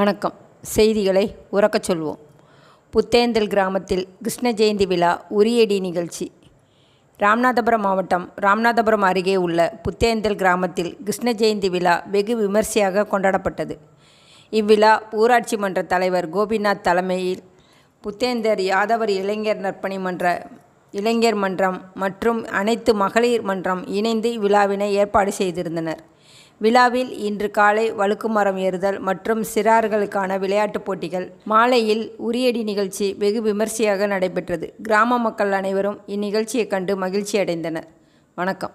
வணக்கம். செய்திகளை உறக்கச் சொல்வோம். புத்தேந்தல் கிராமத்தில் கிருஷ்ண ஜெயந்தி விழா உரியடி நிகழ்ச்சி. ராமநாதபுரம் மாவட்டம் ராமநாதபுரம் அருகே உள்ள புத்தேந்தல் கிராமத்தில் கிருஷ்ண ஜெயந்தி விழா வெகு விமர்சையாக கொண்டாடப்பட்டது. இவ்விழா ஊராட்சி மன்ற தலைவர் கோபிநாத் தலைமையில் புத்தேந்தர் யாதவர் இளைஞர் நற்பணி மன்ற இளைஞர் மன்றம் மற்றும் அனைத்து மகளிர் மன்றம் இணைந்து இவ்விழாவினை ஏற்பாடு செய்திருந்தனர். விழாவில் இன்று காலை வழுக்குமரம் ஏறுதல் மற்றும் சிறார்களுக்கான விளையாட்டுப் போட்டிகள். மாலையில் உரியடி நிகழ்ச்சி வெகு விமர்சையாக நடைபெற்றது. கிராம மக்கள் அனைவரும் இந்நிகழ்ச்சியைக் கண்டு மகிழ்ச்சி அடைந்தனர். வணக்கம்.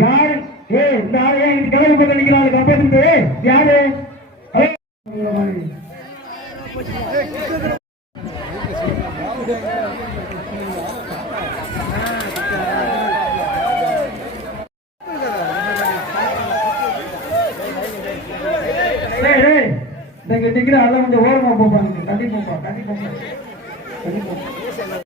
யார்? ஏ இந்த ஆளு ஏன் பக்கம் நிக்கிறாங்க யாரு? ஏய், டிகிரி அளவு கொஞ்சம் ஓரமாக போப்பாங்க கண்டிப்பாக கண்டிப்பாக கண்டிப்பாக